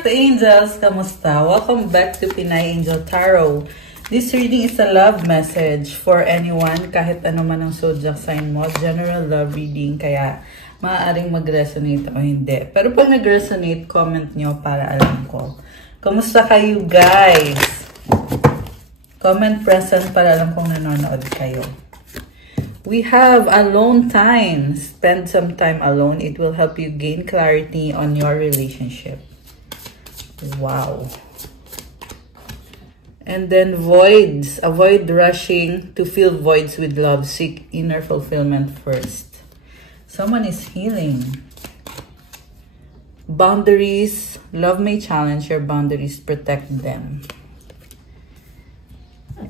Earth Angels! Kamusta? Welcome back to Pinay Angel Tarot. This reading is a love message for anyone, kahit ano man ang zodiac sign mo. General love reading, kaya maaaring mag-resonate o hindi. Pero pag nag-resonate, comment nyo para alam ko. Kamusta kayo, guys? Comment present para alam kong nanonood kayo. We have alone time. Spend some time alone. It will help you gain clarity on your relationship. Wow. And then voids. Avoid rushing to fill voids with love. Seek inner fulfillment first. Someone is healing. Boundaries. Love may challenge your boundaries. Protect them.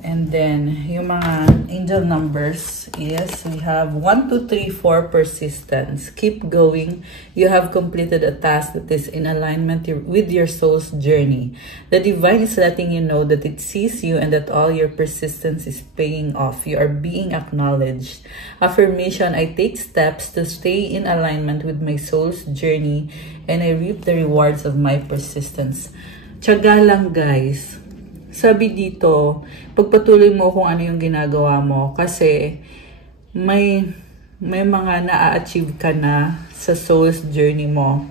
And then, yung mga angel numbers is, we have 1, 2, 3, 4, persistence. Keep going. You have completed a task that is in alignment with your soul's journey. The divine is letting you know that it sees you and that all your persistence is paying off. You are being acknowledged. Affirmation, I take steps to stay in alignment with my soul's journey and I reap the rewards of my persistence. Tiyaga lang, guys. Sabi dito, pagpatuloy mo kung ano yung ginagawa mo kasi may mga na-achieve ka na sa soul's journey mo.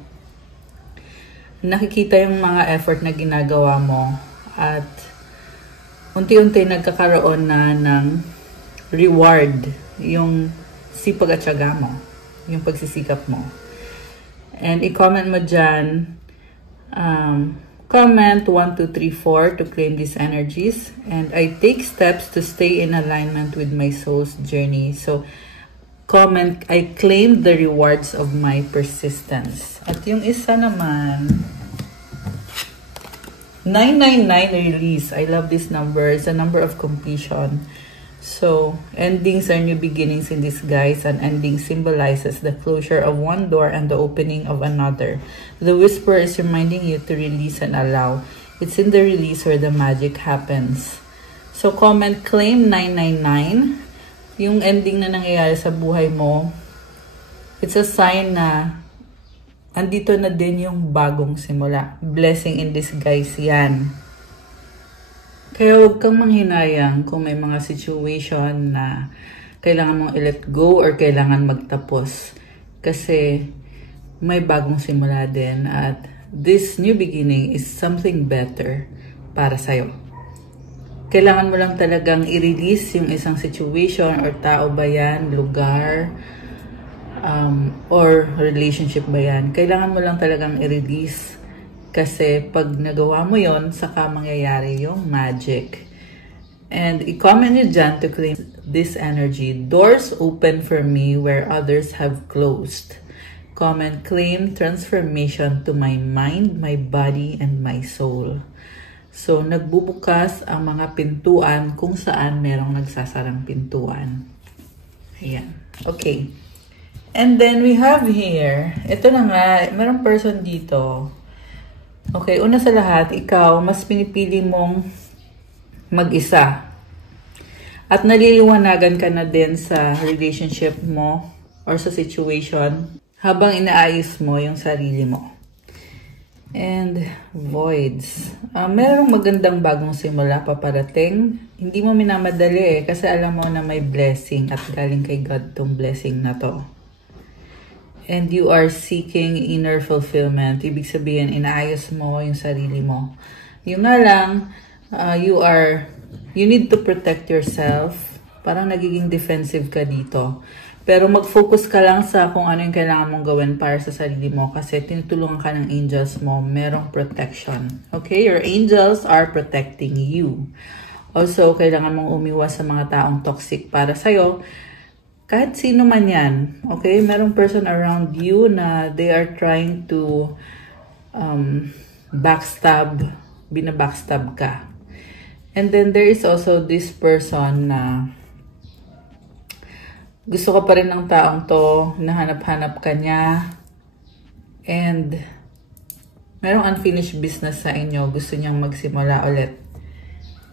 Nakikita yung mga effort na ginagawa mo at unti-unti nagkakaroon na ng reward yung sipag at tiyaga mo, yung pagsisikap mo. And i-comment mo dyan, comment 1, 2, 3, 4 to claim these energies. And I take steps to stay in alignment with my soul's journey. So, comment, I claim the rewards of my persistence. At yung isa naman, 999 release. I love this number. It's a number of completion. So, endings are new beginnings in disguise. An ending symbolizes the closure of one door and the opening of another. The whisper is reminding you to release and allow. It's in the release where the magic happens. So, comment, claim 999. Yung ending na nangyayari sa buhay mo, it's a sign na andito na din yung bagong simula. Blessing in disguise yan. Kaya huwag kang manghinayang kung may mga situation na kailangan mong i-let go or kailangan magtapos. Kasi may bagong simula din at this new beginning is something better para sa'yo. Kailangan mo lang talagang i-release yung isang situation or tao ba yan, lugar, or relationship ba yan. Kailangan mo lang talagang i-release. Kasi pag nagawa mo yon, saka mangyayari yung magic. And i-comment nyo dyan to claim this energy. Doors open for me where others have closed. Comment, claim transformation to my mind, my body, and my soul. So, nagbubukas ang mga pintuan kung saan merong nagsasarang pintuan. Ayan. Okay. And then we have here, ito na nga, merong person dito. Okay, una sa lahat, ikaw, mas pinipili mong mag-isa. At naliliwanagan ka na din sa relationship mo or sa situation habang inaayos mo yung sarili mo. And voids. Merong magandang bagong simula paparating. Hindi mo minamadali kasi alam mo na may blessing at galing kay God tong blessing na to. And you are seeking inner fulfillment. Ibig sabihin, inaayos mo yung sarili mo. Yung nga lang, you need to protect yourself. Parang nagiging defensive ka dito. Pero mag-focus ka lang sa kung ano yung kailangan mong gawin para sa sarili mo kasi tinutulungan ka ng angels mo. Merong protection. Okay? Your angels are protecting you. Also, kailangan mong umiwas sa mga taong toxic para sa'yo. Kahit sino man yan, okay? Merong person around you na they are trying to binabackstab ka. And then there is also this person na gusto ka pa rin ng taong to, nahanap-hanap ka niya, and merong unfinished business sa inyo, gusto niyang magsimula ulit.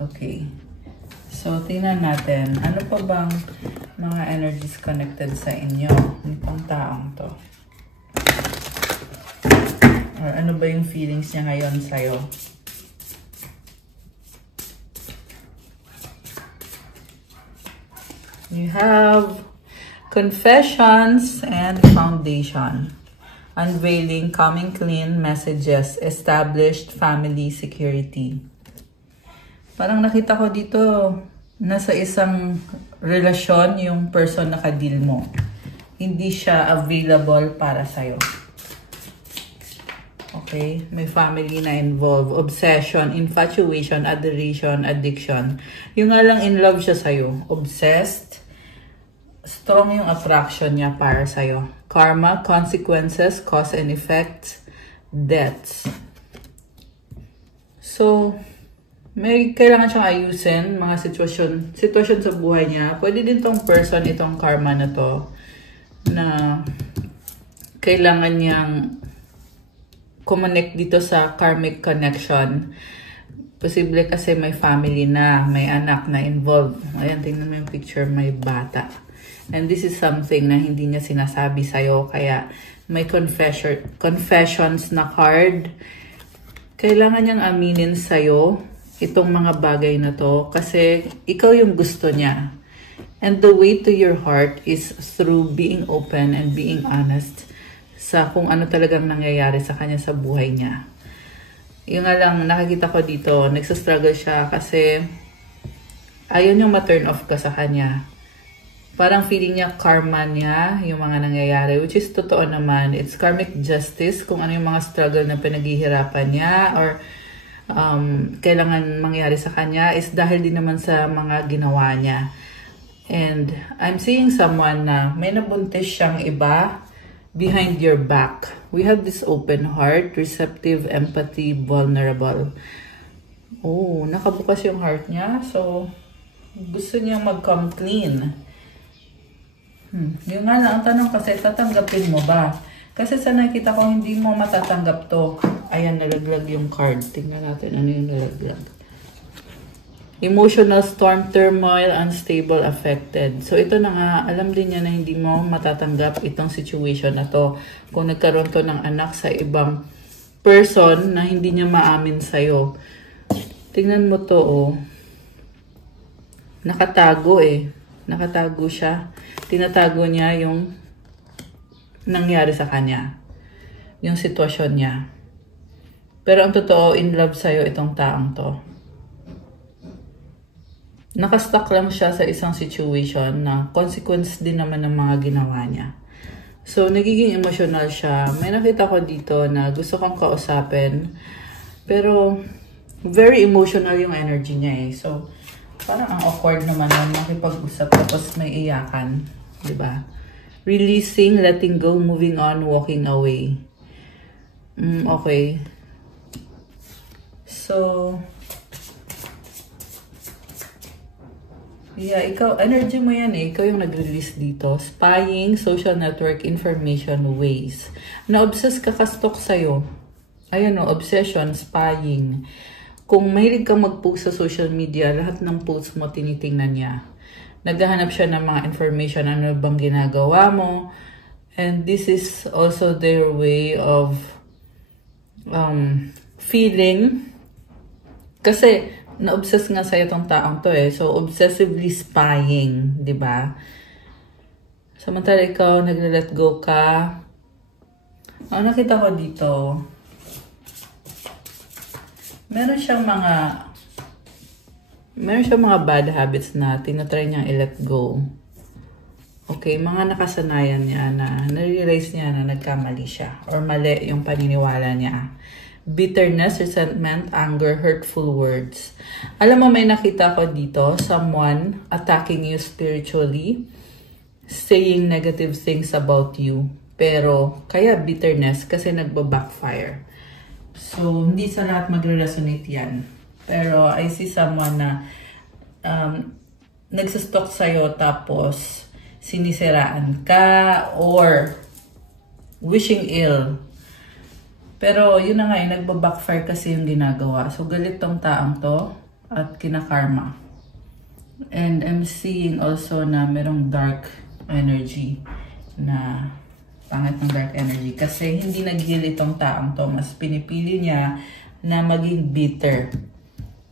Okay. So, tingnan natin. Ano pa bang mga energies connected sa inyo? Itong taong to. Or ano ba yung feelings niya ngayon sa'yo? You have confessions and foundation. Unveiling, coming clean, messages, established family security. Parang nakita ko dito, nasa isang relasyon yung person na ka-deal mo. Hindi siya available para sa'yo. Okay? May family na involved. Obsession, infatuation, adoration, addiction. Yung nga lang in love siya sa'yo. Obsessed. Strong yung attraction niya para sa'yo. Karma, consequences, cause and effects, debts. So, may kailangan siyang ayusin, mga sitwasyon sa buhay niya. Pwede din tong person, itong karma na to, na kailangan niyang connect dito sa karmic connection. Posible kasi may family na, may anak na involved. Ayan, tingnan mo yung picture, may bata. And this is something na hindi niya sinasabi sa'yo, kaya may confessions na card. Kailangan niyang aminin sa'yo itong mga bagay na to kasi ikaw yung gusto niya. And the way to your heart is through being open and being honest sa kung ano talagang nangyayari sa kanya sa buhay niya. Yung nga lang nakikita ko dito, nagsastruggle siya kasi ayaw niyang ma-turn off ka sa kanya. Parang feeling niya karma niya yung mga nangyayari, which is totoo naman. It's karmic justice kung ano yung mga struggle na pinaghihirapan niya or kailangan mangyari sa kanya is dahil din naman sa mga ginawa niya. And I'm seeing someone na may nabuntis siyang iba behind your back. We have this open heart, receptive, empathy, vulnerable. Oh, nakabukas yung heart niya. So, gusto niya mag-come clean. Yung nga lang, ang tanong kasi, tatanggapin mo ba? Kasi sa nakita ko, hindi mo matatanggap to. Ayan, nalaglag yung card. Tingnan natin ano yung nalaglag. Emotional storm, turmoil, unstable, affected. So, ito na nga, alam din niya na hindi mo matatanggap itong situation na to. Kung nagkaroon to ng anak sa ibang person na hindi niya maamin sa'yo. Tingnan mo to, oh. Nakatago eh. Nakatago siya. Tinatago niya yung nangyari sa kanya. Yung sitwasyon niya. Pero ang totoo, in love sa'yo itong taong to. Nakastuck lang siya sa isang situation na consequence din naman ng mga ginawa niya. So, nagiging emotional siya. May nakita ko dito na gusto kong kausapin. Pero, very emotional yung energy niya eh. So, parang ang awkward naman na makipag-usap tapos may iyakan. Diba? Releasing, letting go, moving on, walking away. Okay. So, yeah, ikaw, energy mo yan eh. Ikaw yung nag-release dito. Spying, social network, information, ways. Na-obsess ka kastok sa'yo. Ayun o, obsession, spying. Kung mahilig kang mag-post sa social media, lahat ng posts mo tinitingnan niya. Naghahanap siya ng mga information, ano bang ginagawa mo. And this is also their way of feeling. Kasi, na-obsess nga sa'yo tong taong to eh. So, obsessively spying, di ba? Samantala ikaw, nagle-let go ka. Ang nakita ko dito, meron siyang mga bad habits na tinatry niyang i-let go. Okay, mga nakasanayan niya na nare-realize niya na nagkamali siya or mali yung paniniwala niya. Bitterness, resentment, anger, hurtful words. Alam mo, may nakita ko dito, someone attacking you spiritually, saying negative things about you. Pero, kaya bitterness kasi nagba-backfire. So, hindi sa lahat magre-resonate yan. Pero, I see someone na nagsastalk sa'yo tapos sinisiraan ka or wishing ill. Pero, yun na nga, nagba-backfire kasi yung ginagawa. So, galit tong taong to at kinakarma. And I'm seeing also na merong dark energy na Pangit ng dark energy. Kasi hindi nag-heal itong taong to. Mas pinipili niya na maging bitter.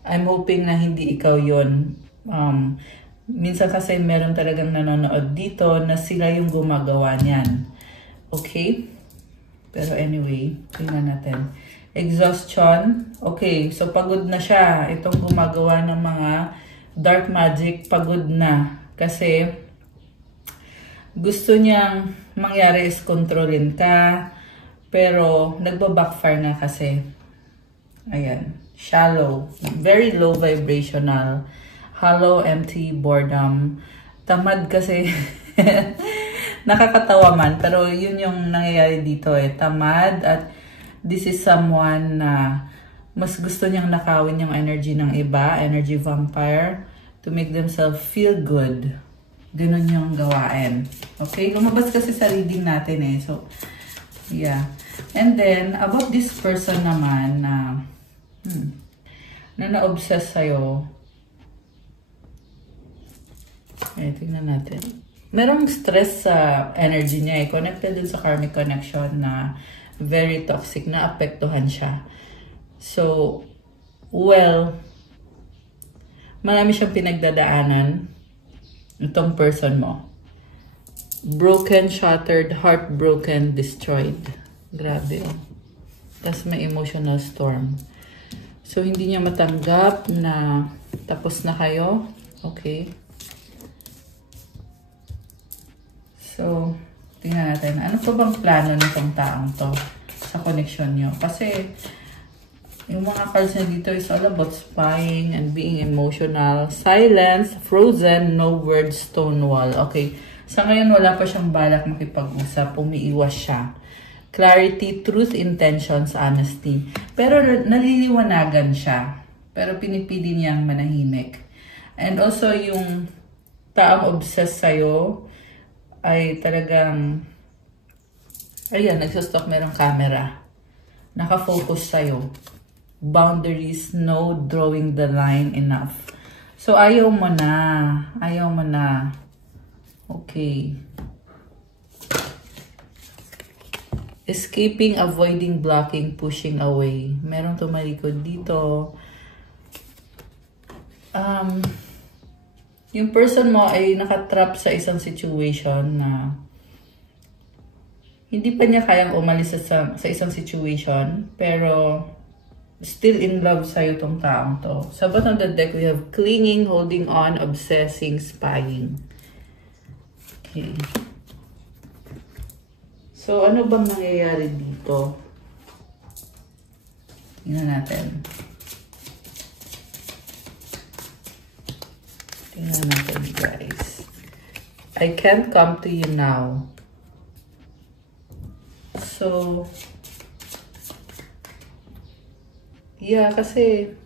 I'm hoping na hindi ikaw yun. Minsan kasi meron talagang nanonood dito na sila yung gumagawa niyan. Okay? Pero anyway, tingnan natin. Exhaustion. Okay, so pagod na siya. Itong gumagawa ng mga dark magic, pagod na. Kasi gusto niyang mangyari is kontrolin ka. Pero nagba-backfire na kasi. Ayan. Shallow. Very low vibrational. Hollow, empty, boredom. Tamad kasi. Nakakatawa man. Pero yun yung nangyayari dito eh. Tamad at this is someone na mas gusto niyang nakawin yung energy ng iba. Energy vampire. To make themselves feel good. Ganun yung gawain. Okay? Lumabas kasi sa reading natin eh. So, yeah. And then, about this person naman na na-obsess sa'yo. Eh, tingnan natin. Merong stress sa energy niya eh. Connected din sa karmic connection na very toxic, na apektuhan siya. So, well, marami siyang pinagdadaanan. Itong person mo. Broken, shattered, heartbroken, destroyed. Grabe oh. Tapos may emotional storm. So, hindi niya matanggap na tapos na kayo. Okay. So, tingnan natin. Ano pa bang plano nitong taong to sa connection nyo? Kasi, yung mga cards na dito is all about spying and being emotional. Silence, frozen, no words, stone wall. Okay. Sa ngayon, wala pa siyang balak makipag-usap. Umiiwas siya. Clarity, truth, intentions, honesty. Pero naliliwanagan siya. Pero pinipili niyang manahimik. And also, yung taong obsessed sa'yo, ay talagang, ayan, nagsustok merong camera. Nakafocus sa'yo. Boundaries, no drawing the line enough. So, ayaw mo na. Ayaw mo na. Okay. Escaping, avoiding, blocking, pushing away. Merong tumalikod dito. Yung person mo ay nakatrap sa isang situation na hindi pa niya kayang umalis sa isang situation, pero still in love sa'yo tong taong to. Sa bottom of the deck, we have clinging, holding on, obsessing, spying. Okay. So, ano bang nangyayari dito? Tingnan natin. Tingnan natin, guys. I can't come to you now. So, yeah, kasi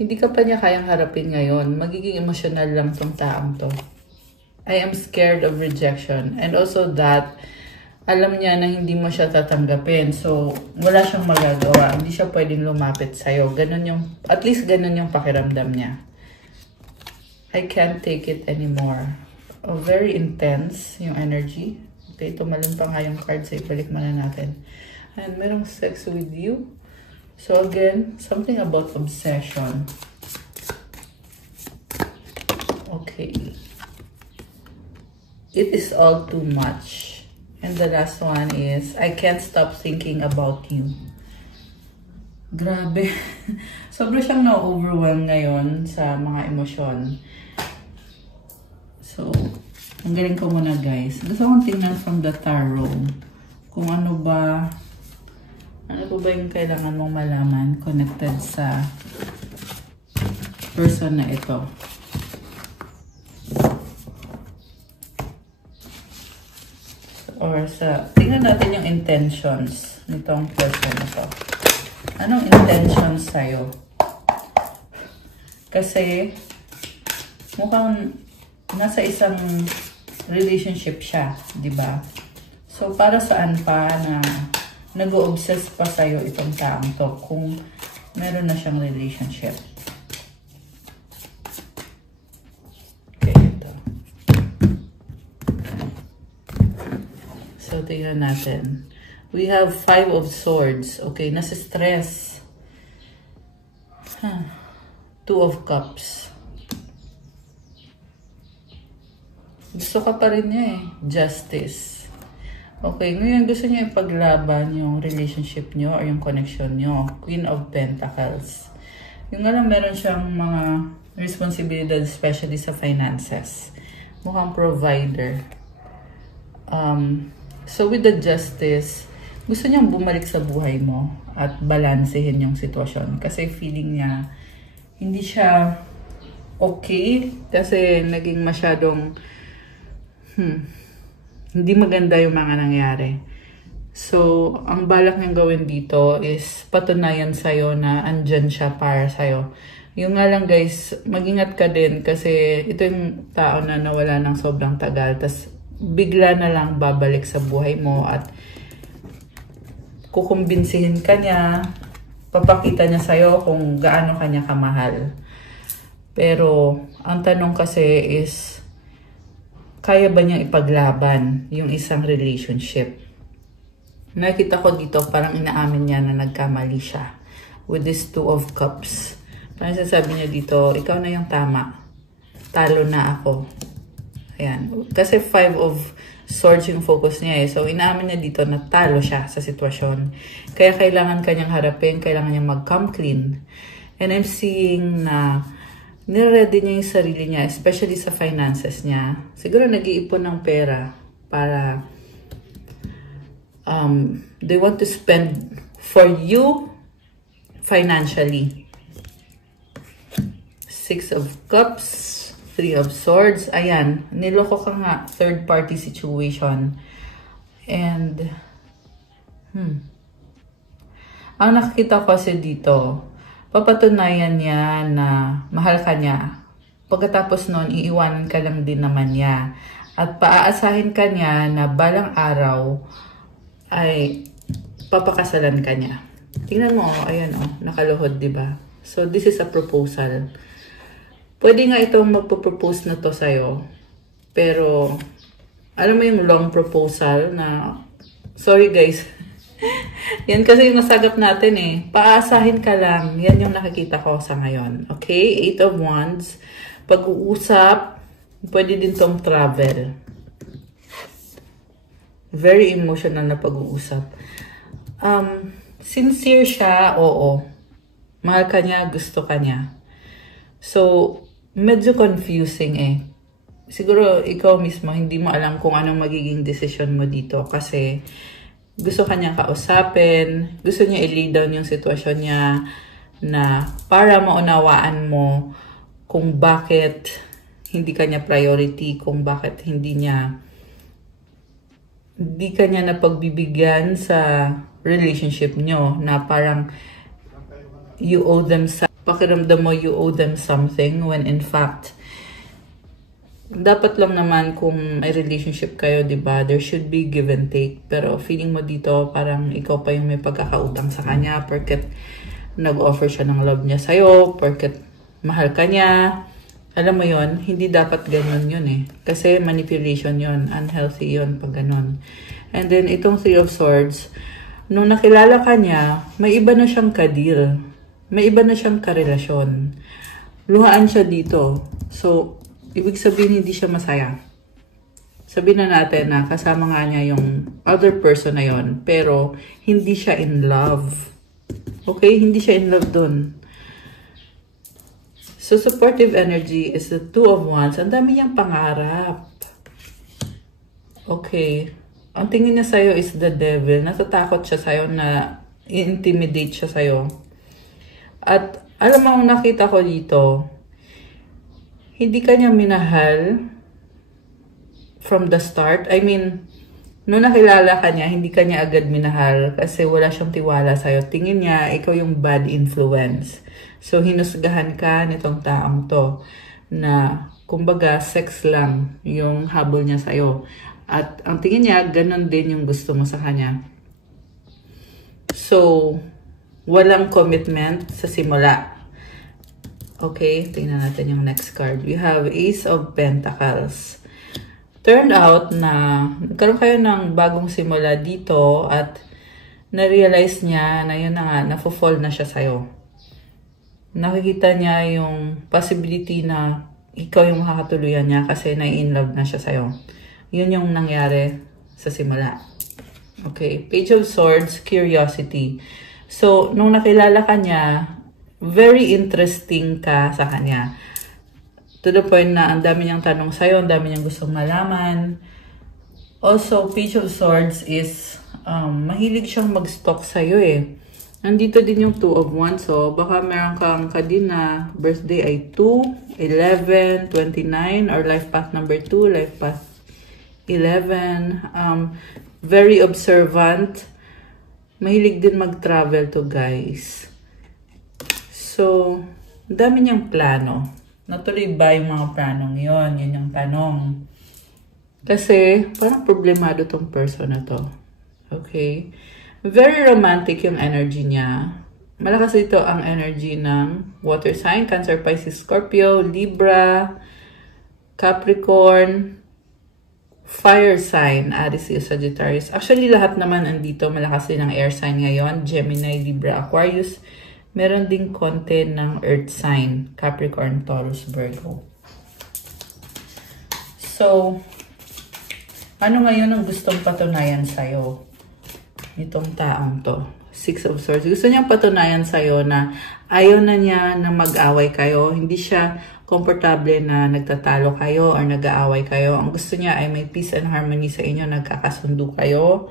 hindi ka pa niya kayang harapin ngayon. Magiging emotional lang tong taong to. I am scared of rejection. And also that, alam niya na hindi mo siya tatanggapin. So, wala siyang magagawa. Hindi siya pwedeng lumapit sa'yo. Ganun yung, at least ganun yung pakiramdam niya. I can't take it anymore. Oh, very intense yung energy. Okay, tumalin pa nga yung cards. Ibalik muna natin. And merong sex with you. So again, something about obsession. Okay. It is all too much. And the last one is, I can't stop thinking about you. Grabe. Sobra siyang na-overwhelm ngayon sa mga emosyon. So, ang galing ko muna guys. Gusto kong tingnan from the tarot. Kung ano ba yung kailangan mong malaman connected sa person na ito. Or sa, tingnan natin yung intentions nitong person na to. Anong intentions sa'yo? Kasi, mukhang nasa isang relationship siya, di ba? So, para saan pa na nag-o-obsess pa sa'yo itong taong to kung meron na siyang relationship? Okay, ito. tingnan natin. We have 5 of Swords. Okay, nasa stress. 2 of Cups. Gusto ka pa rin niya eh. Justice. Okay, ngayon gusto niya ipaglaban yung relationship niyo or yung connection niyo. Queen of Pentacles. Yung nga lang meron siyang mga responsibilidad, especially sa finances. Mukhang provider. So with the Justice, gusto niyang bumalik sa buhay mo at balansehin yung sitwasyon. Kasi feeling niya, hindi siya okay. Kasi naging masyadong, hindi maganda yung mga nangyari. So, ang balak niyang gawin dito is patunayan sa'yo na andyan siya para sa'yo. Yung nga lang guys, mag-ingat ka din kasi ito yung tao na nawala ng sobrang tagal. Tas bigla na lang babalik sa buhay mo at kukumbinsihin ka niya, papakita niya sa'yo kung gaano ka niya kamahal. Pero, ang tanong kasi is, kaya ba niyang ipaglaban yung isang relationship? Nakita ko dito, parang inaamin niya na nagkamali siya with this 2 of Cups. Parang sasabi niya dito, ikaw na yung tama. Talo na ako. Ayan. Kasi 5 of Swords yung focus niya eh. So, inaamin niya dito na talo siya sa sitwasyon. Kaya kailangan kanyang harapin, kailangan niyang mag-come clean. And I'm seeing na nire-ready niya yung sarili niya, especially sa finances niya. Siguro nag-iipon ng pera para they want to spend for you financially. 6 of Cups. 3 of Swords. Ayan. Niloko ka nga. Third party situation. And, ang nakikita ko kasi dito, papatunayan niya na mahal ka niya. Pagkatapos nun, iiwanan ka lang din naman niya. At paaasahin ka niya na balang araw ay papakasalan ka niya. Tingnan mo, ayan nakaluhod, diba? So, this is a proposal. Pwede nga itong magpo-propose na to sa'yo. Pero, alam mo yung long proposal na, sorry guys, yan kasi yung nasagap natin eh. Paasahin ka lang. Yan yung nakikita ko sa ngayon. Okay? 8 of Wands. Pag-uusap, pwede din tong travel. Very emotional na pag-uusap. Sincere siya, oo. Mahal ka niya, gusto ka niya. So, medyo confusing eh. Siguro ikaw mismo hindi mo alam kung anong magiging decision mo dito kasi gusto kanyang kausapin, gusto niya i-lay down yung sitwasyon niya na para maunawaan mo kung bakit hindi kanya priority, kung bakit hindi kanya napagbibigyan sa relationship nyo na parang you owe them pakiramdam mo you owe them something when in fact dapat lang naman kung may relationship kayo, diba? There should be give and take. Pero feeling mo dito parang ikaw pa yung may pagkakautang sa kanya porket nag-offer siya ng love niya sa'yo, porket mahal ka niya. Alam mo yon, hindi dapat ganun yun eh. Kasi manipulation yon, unhealthy yon pag ganun. And then itong 3 of Swords, nung nakilala ka niya, may iba na siyang kadeal. May iba na siyang karelasyon. Luhaan siya dito. So, ibig sabihin hindi siya masaya. Sabihin na natin na kasama nga niya yung other person na yon, pero hindi siya in love. Okay? Hindi siya in love dun. So, supportive energy is the 2 of Wands. Ang dami niyang pangarap. Okay. Ang tingin niya sa'yo is the devil. Natatakot siya sa'yo na i-intimidate siya sa'yo. At alam mo, ang nakita ko dito, hindi ka niya minahal from the start. I mean, nung nakilala ka niya, hindi ka niya agad minahal kasi wala siyang tiwala sa'yo. Tingin niya, ikaw yung bad influence. So, hinusgahan ka nitong taong to na, kumbaga, sex lang yung habol niya sa'yo. At ang tingin niya, ganun din yung gusto mo sa kanya. So, walang commitment sa simula. Okay, tingnan natin yung next card. We have Ace of Pentacles. turned out na nagkaroon kayo ng bagong simula dito at na-realize niya na yun na nga, na-fall na siya sa'yo. Nakikita niya yung possibility na ikaw yung makakatuluyan niya kasi na-in love na siya sa'yo. Yun yung nangyari sa simula. Okay, Page of Swords, curiosity. So, nung nakilala ka niya, very interesting ka sa kanya. To the point na ang dami niyang tanong sa'yo, ang dami niyang gustong malaman. Also, Page of Swords is, mahilig siyang mag-stalk sa'yo eh. Nandito din yung 2 of Wands. So, baka meron kang kadin na birthday ay 2, 11, 29, or life path number 2, life path 11. Very observant. Mahilig din mag-travel to, guys. So, dami niyang plano. Natuloy ba yung mga planong yon? Yun yung tanong. Kasi, parang problemado tong person na to. Okay? Very romantic yung energy niya. Malakas ito ang energy ng water sign, Cancer, Pisces, Scorpio, Libra, Capricorn, fire sign, Aries, Sagittarius. Actually, lahat naman andito malakas din ang air sign ngayon. Gemini, Libra, Aquarius. Meron ding konti ng earth sign, Capricorn, Taurus, Virgo. So, ano ngayon ang gustong patunayan sa'yo? Itong taong to. 6 of Swords. Gusto niyang patunayan sa'yo na ayaw na niya na mag-away kayo. Hindi siya komportable na nagtatalo kayo or nag-aaway kayo. Ang gusto niya ay may peace and harmony sa inyo. Nagkakasundo kayo.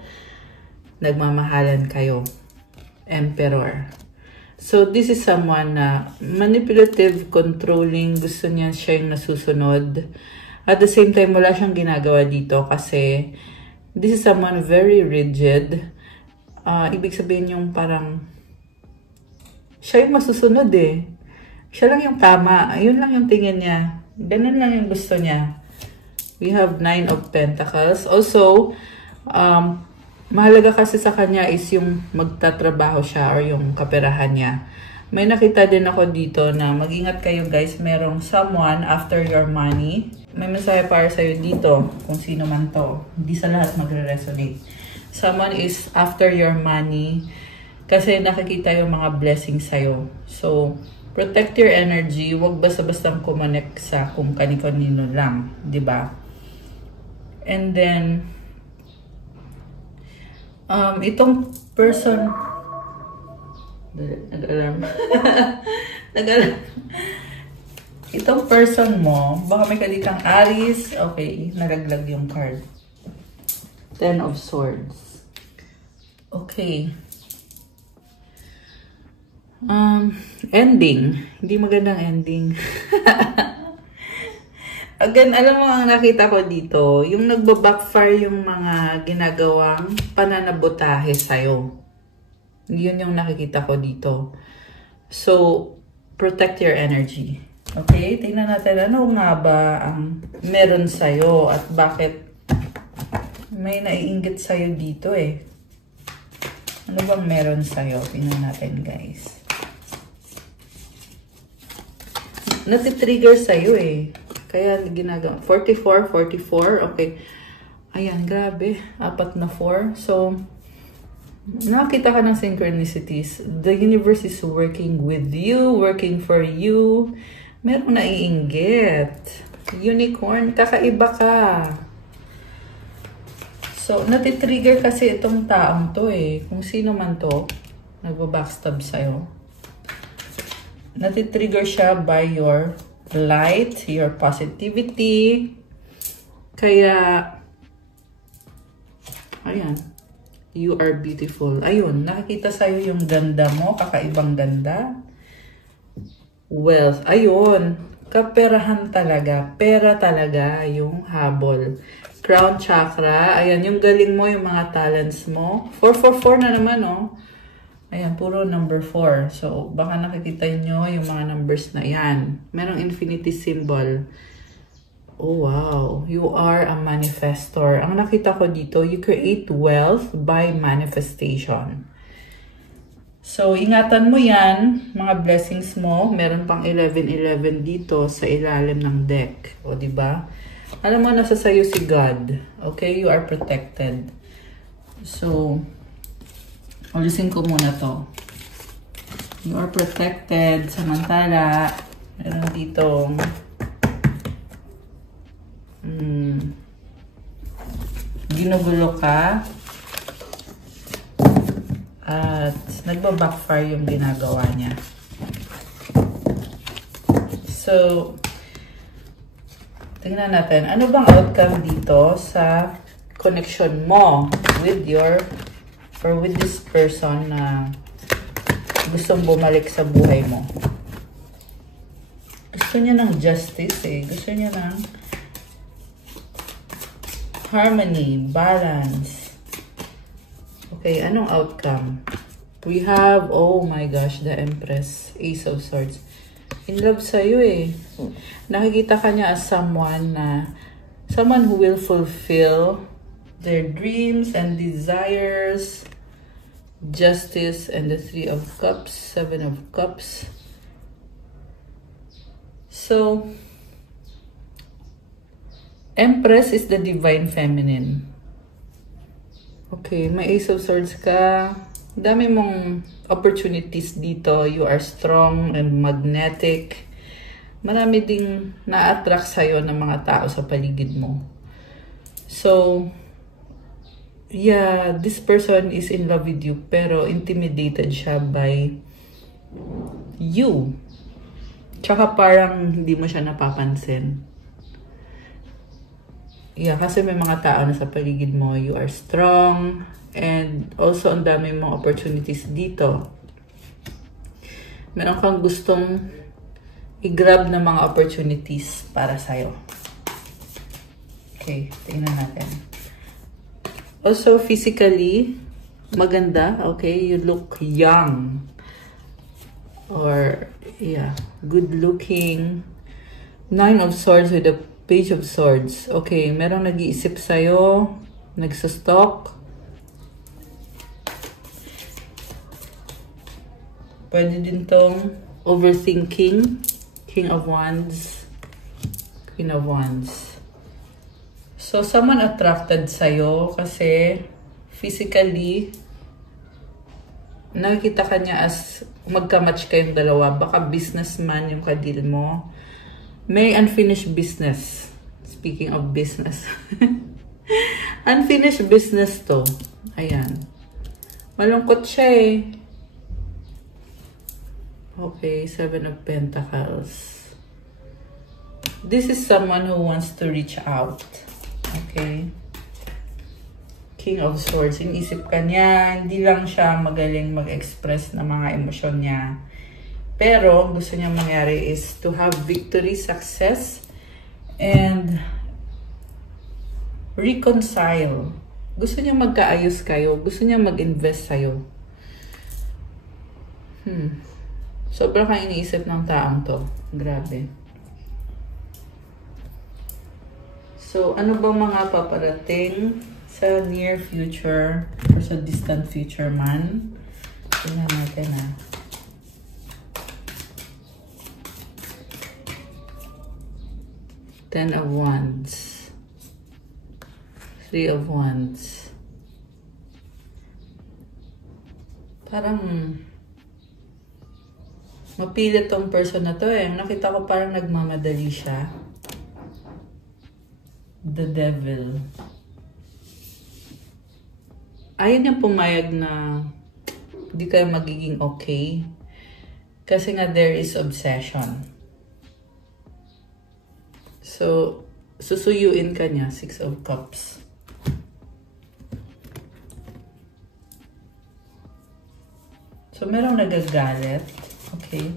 Nagmamahalan kayo. Emperor. So, this is someone na manipulative, controlling, gusto niya siya yung nasusunod. At the same time, wala siyang ginagawa dito kasi this is someone very rigid. Ibig sabihin yung parang siya yung masusunod eh. Siya lang yung tama. Ayun lang yung tingin niya. Ganun lang yung gusto niya. We have 9 of Pentacles. Also, mahalaga kasi sa kanya is yung magtatrabaho siya or yung kaperahan niya. May nakita din ako dito na mag-ingat kayo guys, merong someone after your money. May mensahe para sa'yo dito kung sino man to. Hindi sa lahat magre-resonate. Someone is after your money kasi nakikita yung mga blessings sa'yo. So, protect your energy. Huwag basta-bastang kumonek sa kung kani-kanino lang. Diba? And then, itong person, nag-alarm. Nag-alarm. Itong person mo, baka may kadikang Aries. Okay, naraglag yung card. 10 of Swords. Okay. Ending. Hindi magandang ending. Again, alam mo ang nakita ko dito, yung nagbabackfire yung mga ginagawang pananabotahe sa'yo. Yun yung nakikita ko dito. So, protect your energy. Okay? Tingnan natin ano nga ba ang meron sa'yo at bakit may naiinggit sa'yo dito eh. Ano bang meron sa'yo? Tingnan natin guys. Natitrigger sa'yo eh. Kaya ginagawa. 44, 44. Okay. Ayan, grabe. 4 na 4. So, nakita ka ng synchronicities. The universe is working with you, working for you. Merong naiinggit. Unicorn, kakaiba ka. So, natitrigger kasi itong taong to eh. Kung sino man to, nagbabackstab sa'yo. Natitrigger siya by your light, your positivity. Kaya, ayan, you are beautiful. Ayun, nakikita sa'yo yung ganda mo, kakaibang ganda. Wealth, ayun, kaperahan talaga, pera talaga yung habol. Crown chakra, ayan, yung galing mo, yung mga talents mo. 444 na naman, oh. Ayan, puro number 4. So, baka nakikita nyo yung mga numbers na yan. Merong infinity symbol. Oh, wow. You are a manifestor. Ang nakita ko dito, you create wealth by manifestation. So, ingatan mo yan, mga blessings mo. Meron pang 11-11 dito sa ilalim ng deck. O, diba? Alam mo, nasa sayo si God. Okay? You are protected. So, ulisin ko muna to. You are protected. Samantala, meron ditong ginugulo ka at nagba-backfire yung ginagawa niya. So, tingnan natin. Ano bang outcome dito sa connection mo with with this person na gustong bumalik sa buhay mo? Gusto niya ng justice eh. Gusto niya ng harmony, balance. Okay, anong outcome? We have, oh my gosh, the Empress, Ace of Swords. In love sa'yo eh. Nakikita ka niya as someone who will fulfill their dreams and desires. Justice and the Three of Cups, Seven of Cups. So, Empress is the divine feminine. Okay, may Ace of Swords ka. Dami mong opportunities dito. You are strong and magnetic. Marami ding na-attract sa'yo ng mga tao sa paligid mo. So, yeah, this person is in love with you, pero intimidated siya by you. Tsaka parang hindi mo siya napapansin. Yeah, kasi may mga tao na sa paligid mo. You are strong. And also, ang dami mong opportunities dito. Meron kang gustong i-grab na mga opportunities para sa'yo. Okay, tingnan natin. Also, physically, maganda. Okay, you look young. Or, yeah, good looking. Nine of Swords with the Page of Swords. Okay, merong nag-iisip sa'yo. Nagsastalk. Pwede din tong overthinking. King of Wands. Queen of Wands. So, someone attracted sa'yo kasi physically, nakikita ka niya as magka-match kayong dalawa. Baka businessman yung kadil mo. May unfinished business. Speaking of business. Unfinished business to. Ayan. Malungkot siya eh. Okay, Seven of Pentacles. This is someone who wants to reach out. Okay. King of Swords. Inisip ka niya, hindi lang siya magaling mag-express ng mga emosyon niya. Pero, gusto niya mangyari is to have victory, success, and reconcile. Gusto niya magkaayos kayo. Gusto niya mag-invest sa'yo. Sobrang kang iniisip ng taong to. Grabe. So, ano bang mga paparating sa near future or sa distant future man? Tingnan natin Ten of Wands. Three of Wands. Parang mapilit tong person na to eh. Nakita ko parang nagmamadali siya. The Devil. Ayaw niya pumayag na hindi kayo magiging okay. Kasi nga there is obsession. So, susuyuin ka niya. Six of Cups. So, merong nagagalit. Okay.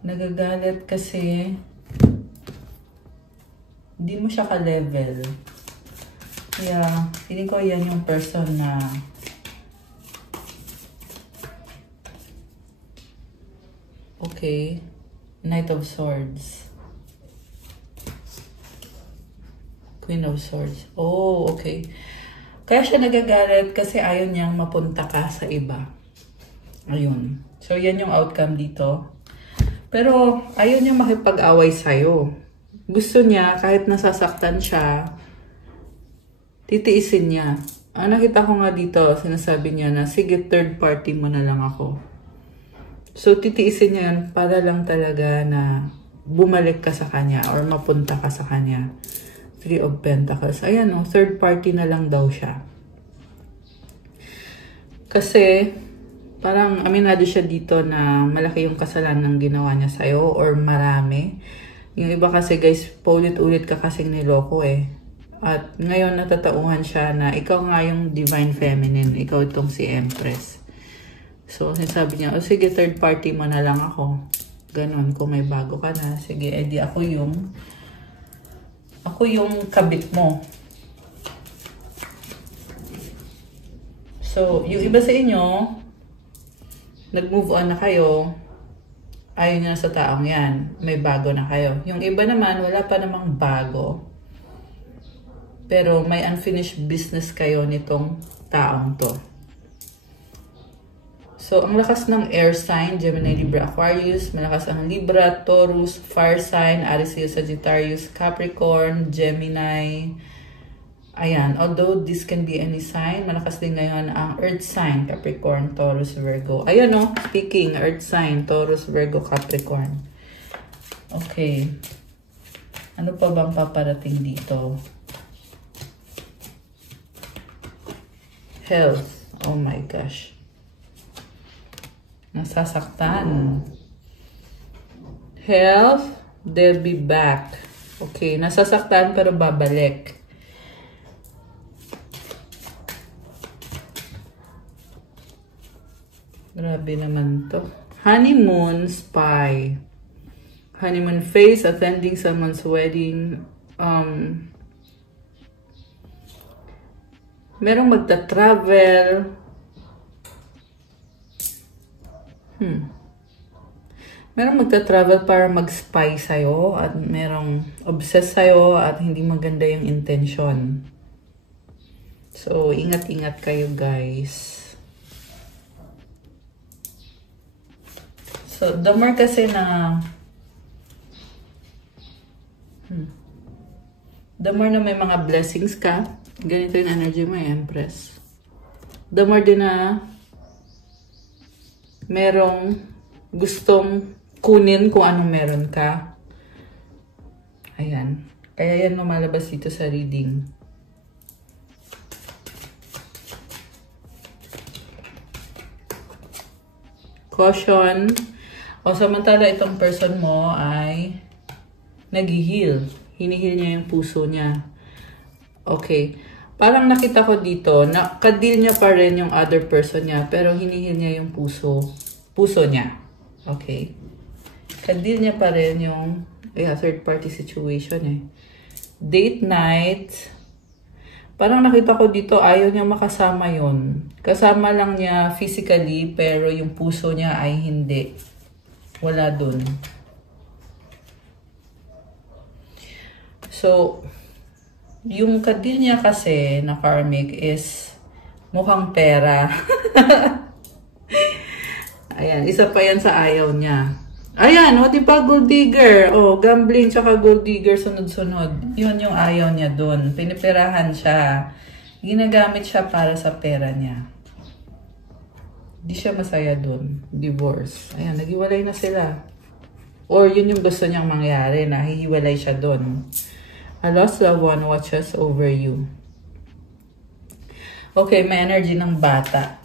Nagagalit kasi hindi mo siya ka-level. Kaya, feeling ko yan yung person na okay. Knight of Swords. Queen of Swords. Oh, okay. Kaya siya nagagalit kasi ayaw niyang mapunta ka sa iba. Ayun. So, yan yung outcome dito. Pero, ayaw niyang makipag-away sa'yo. gusto niya, kahit nasasaktan siya, titiisin niya. Ang nakita ko nga dito, sinasabi niya na, sige, third party mo na lang ako. So, titiisin niya yan para lang talaga na bumalik ka sa kanya or mapunta ka sa kanya. Three of Pentacles. Ayan o, third party na lang daw siya. Kasi, parang aminado siya dito na malaki yung kasalanan ng ginawa niya sa'yo or marami. Yung iba kasi guys, paulit-ulit ka kasing niloko eh. At ngayon natatauhan siya na ikaw nga yung Divine Feminine. Ikaw itong si Empress. So, sinasabi niya, sige, third party mo na lang ako. Ganon, kung may bago ka na. Sige, edi ako yung kabit mo. So, yung iba sa inyo, nag-move on na kayo, ayaw niya sa taong yan. May bago na kayo. Yung iba naman, wala pa namang bago. Pero may unfinished business kayo nitong taong to. So, ang lakas ng air sign, Gemini, Libra, Aquarius. Malakas ang Libra, Taurus, Fire sign, Aries, Sagittarius, Capricorn, Gemini. Ayan, although this can be any sign, malakas din ngayon ang Earth sign, Capricorn, Taurus, Virgo. Ayan o, speaking, Earth sign, Taurus, Virgo, Capricorn. Okay. Ano pa bang paparating dito? Health. Oh my gosh. Nasasaktan. Health, they'll be back. Okay, nasasaktan pero babalik. Grabe naman to. Honeymoon spy. Honeymoon phase, attending someone's wedding. Merong magta-travel. Merong magta-travel para mag-spy sa'yo at merong obsessed sa'yo at hindi maganda yung intention. So, ingat-ingat kayo guys. So, the more kasi na the more na may mga blessings ka, ganito yung energy mo, Empress. The more din na merong gustong kunin kung anong meron ka. Ayan. Kaya yan lumalabas dito sa reading. Caution. O samantala itong person mo ay nag-heal. Hinihil niya yung puso niya. Okay. Parang nakita ko dito, nakadil niya pa rin yung other person niya, pero hinihil niya yung puso niya. Okay. Kadil niya pa rin yung third party situation eh. Date night. Parang nakita ko dito, ayaw niya makasama yun. Kasama lang niya physically, pero yung puso niya ay hindi. Wala dun. So, yung kadil niya kasi na karmic is mukhang pera. Ayan, isa pa yan sa ayaw niya. Ayan, o diba gold digger? O, gambling tsaka gold digger sunod-sunod. Yun yung ayaw niya dun. Piniperahan siya. Ginagamit siya para sa pera niya. Di siya masaya dun. Divorce. Ayan, naghiwalay na sila. Or yun yung gusto niyang mangyari, na hihiwalay siya dun. A lost loved one watches over you. Okay, may energy ng bata.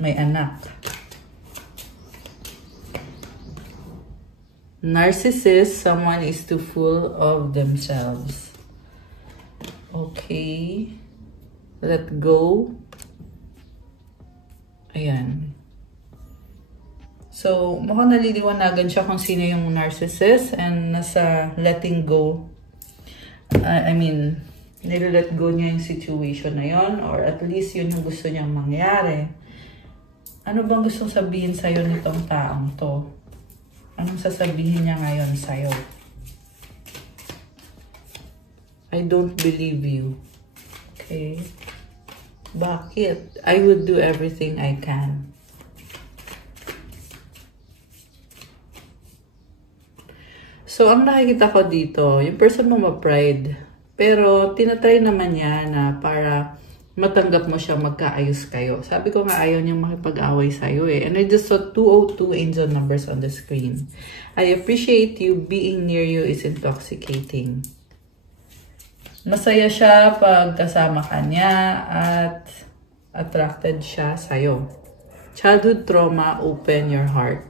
May anak. Narcissist, someone is too full of themselves. Okay. Let go. Ayan. So, mukhang naliliwanagan siya kung sino yung narcissist and nasa letting go. I mean, nililet go niya yung situation na yon, or at least yun yung gusto niyang mangyari. Ano bang gustong sabihin sa'yo nitong taong to? Anong sasabihin niya ngayon sa'yo? I don't believe you. Okay? Bakit? I would do everything I can. So, ang nakikita ko dito, yung person mo ma-pride. Pero, tinatry naman niya na para matanggap mo siya, magkaayos kayo. Sabi ko nga, ayaw niyang makipag-away sa'yo eh. And I just saw 202 angel numbers on the screen. I appreciate you. Being near you is intoxicating. Masaya siya pag kasama ka niya at attracted siya sa'yo. Childhood trauma, open your heart.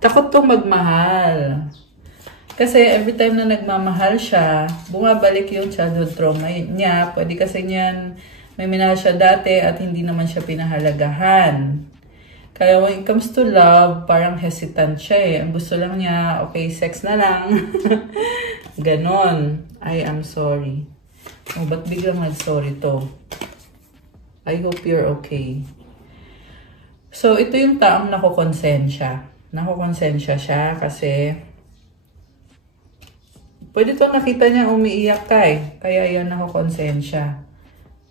Takot tong magmahal. Kasi every time na nagmamahal siya, bumabalik yung childhood trauma niya. Pwede kasi niyan, may minahal siya dati at hindi naman siya pinahalagahan. Kaya when it comes to love, parang hesitant siya eh. Ang gusto lang niya, okay, sex na lang. Ganon. I am sorry. Oh, ba't biglang nag-sorry to? I hope you're okay. So, ito yung taong nakukonsensya. Nakukonsensya siya kasi pwede to nakita niya umiiyak ka eh. Kaya yan nakukonsensya.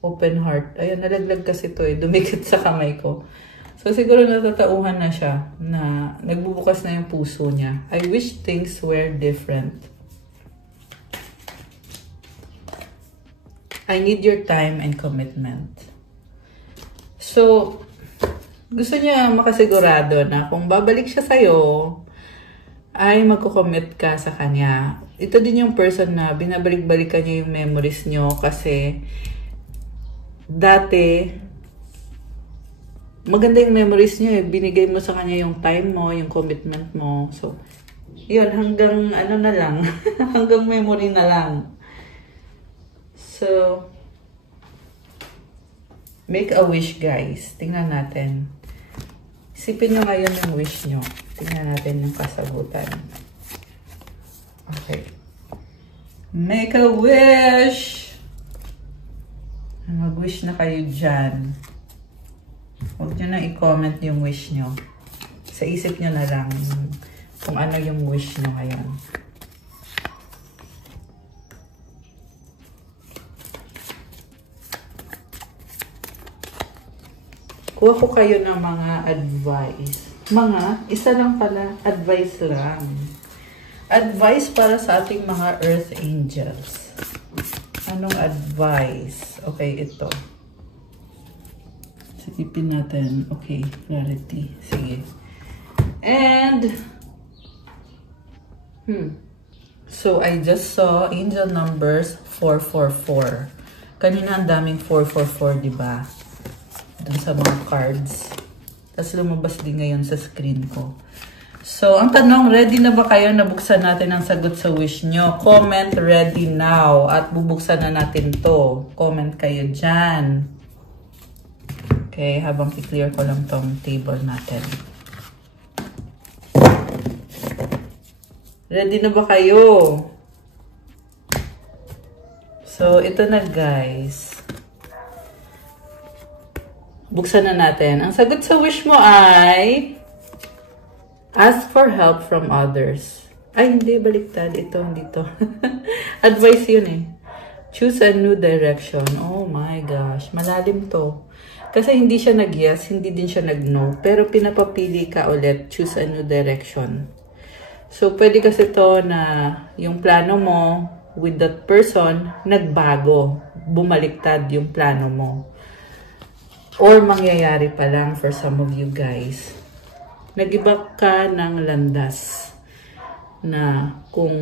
Open heart. Ayun, nalaglag kasi to eh. Dumikit sa kamay ko. So, siguro natatauhan na siya na nagbubukas na yung puso niya. I wish things were different. I need your time and commitment. So, gusto niya makasigurado na kung babalik siya sa'yo, ay magko-commit ka sa kanya. Ito din yung person na binabalik-balikan niya yung memories niyo kasi dati, maganda yung memories niya eh. Binigay mo sa kanya yung time mo, yung commitment mo. So, yun, hanggang ano na lang. Hanggang memory na lang. So, make a wish, guys. Tingnan natin. Isipin nyo ngayon yung wish nyo. Tingnan natin yung kasagutan. Okay. Make a wish! Mag-wish na kayo dyan. Huwag nyo na i-comment yung wish nyo. Sa isip nyo na lang kung ano yung wish nyo ngayon. Kuha ko kayo ng mga advice. Isa lang pala, advice lang. Advice para sa ating mga earth angels. Anong advice? Okay, ito. Sikipin natin. Okay, clarity. Sige. And, so, I just saw angel numbers 444. Kanina ang daming 444, diba? Dun sa mga cards. Tapos lumabas din ngayon sa screen ko. So, ang tanong, ready na ba kayo na buksan natin ang sagot sa wish nyo? Comment ready now. At bubuksan na natin to. Comment kayo dyan. Okay, habang i-clear ko lang tong table natin. Ready na ba kayo? So, ito na guys. Buksan na natin. Ang sagot sa wish mo ay ask for help from others. Ay, hindi. Baliktad. Ito, hindi to. Advice yun eh. Choose a new direction. Oh my gosh. Malalim to. Kasi hindi siya nag-yes, hindi din siya nag-no. Pero pinapapili ka ulit. Choose a new direction. So, pwede kasi to na yung plano mo with that person, nagbago. Bumaliktad yung plano mo. Or mangyayari pa lang for some of you guys. Nag-iba ka ng landas na kung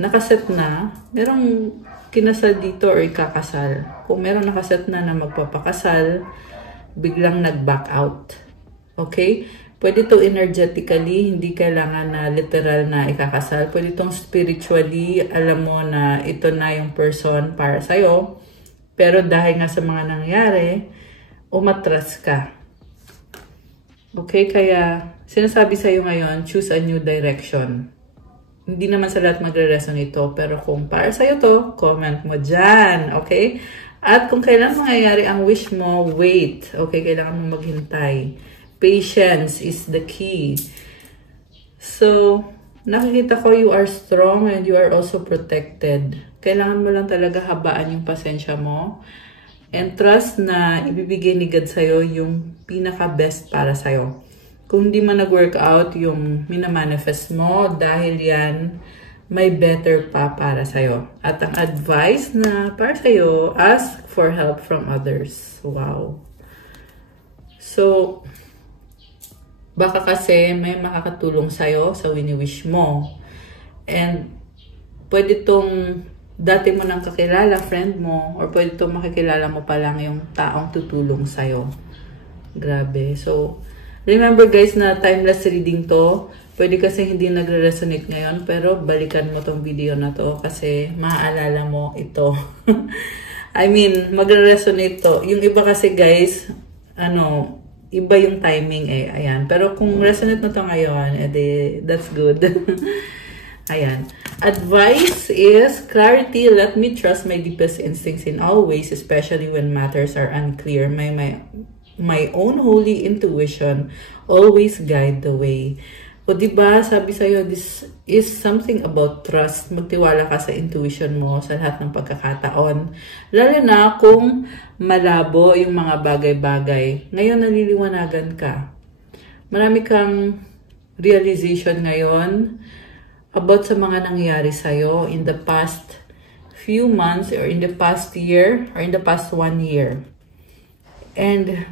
nakaset na, merong kinasal dito or ikakasal. Kung merong nakaset na magpapakasal, biglang nag-back out. Okay? Pwede to energetically, hindi kailangan na literal na ikakasal. Pwede tong spiritually, alam mo na ito na yung person para sa'yo. Pero dahil nga sa mga nangyari, umatras ka. Okay, kaya sinasabi sa'yo ngayon, choose a new direction. Hindi naman sa lahat magre-resonate ito, pero kung para sa'yo to, comment mo dyan, okay? At kung kailan mangyayari ang wish mo, wait. Okay, kailangan mo maghintay. Patience is the key. So, nakikita ko you are strong and you are also protected. Kailangan mo lang talaga habaan yung pasensya mo. And trust na ibibigay ni God sa'yo yung pinaka-best para sa'yo. Kung di man nag-work out yung minamanifest mo, dahil yan may better pa para sa'yo. At ang advice na para sa'yo, ask for help from others. Wow. So, baka kasi may makakatulong sa'yo sa wini-wish mo. And, pwede tong dati mo nang kakilala, friend mo, or pwede itong makikilala mo pa lang yung taong tutulong sa'yo. Grabe. So, remember guys na timeless reading to. Pwede kasi hindi nagre-resonate ngayon, pero balikan mo tong video na to kasi maaalala mo ito. I mean, magre-resonate to. Yung iba kasi guys, iba yung timing eh. Ayan. Pero kung resonate mo to ngayon, edi, that's good. Ayan. Advice is clarity. Let me trust my deepest instincts in all ways, especially when matters are unclear. My own holy intuition always guide the way. O diba, sabi sa'yo, this is something about trust. Magtiwala ka sa intuition mo sa lahat ng pagkakataon. Lalo na kung malabo yung mga bagay-bagay. Ngayon, naliliwanagan ka. Marami kang realization ngayon about sa mga nangyari sa'yo in the past few months or in the past year or in the past 1 year. And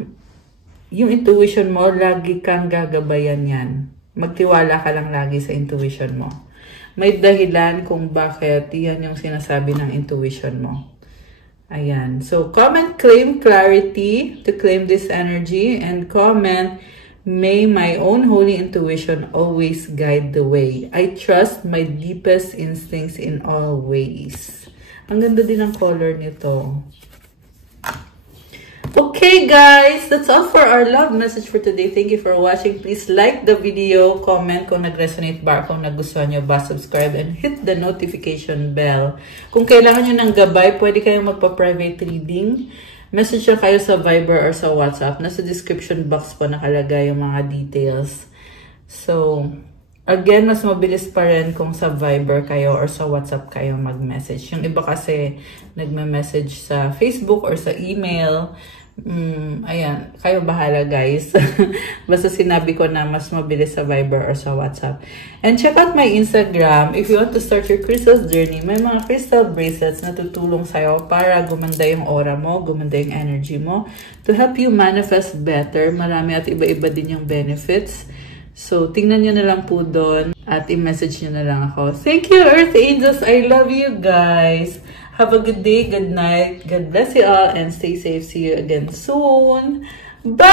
yung intuition mo, lagi kang gagabayan yan. Magtiwala ka lang lagi sa intuition mo. May dahilan kung bakit yan yung sinasabi ng intuition mo. Ayan. So, comment, claim clarity to claim this energy. And comment, may my own holy intuition always guide the way. I trust my deepest instincts in all ways. Ang ganda din ang color nito. Okay guys, that's all for our love message for today. Thank you for watching. Please like the video, comment kung nag-resonate ba, kung nagustuhan nyo ba, subscribe, and hit the notification bell. Kung kailangan nyo ng gabay, pwede kayong magpa-private reading. Message nyo kayo sa Viber or sa WhatsApp. Nasa description box po nakalagay yung mga details. So, again, mas mabilis pa rin kung sa Viber kayo or sa WhatsApp kayo mag-message. Yung iba kasi nagme-message sa Facebook or sa email. Ayan, kayo bahala guys. Basta sinabi ko na mas mabilis sa Viber or sa WhatsApp. And check out my Instagram if you want to start your crystals journey. May mga crystal bracelets na tutulong sa'yo para gumanda yung aura mo, gumanda yung energy mo, to help you manifest better. Marami at iba-iba din yung benefits. So, tingnan nyo na lang po doon at i-message nyo na lang ako. Thank you, Earth Angels. I love you guys. Have a good day, good night. God bless you all and stay safe. See you again soon. Bye!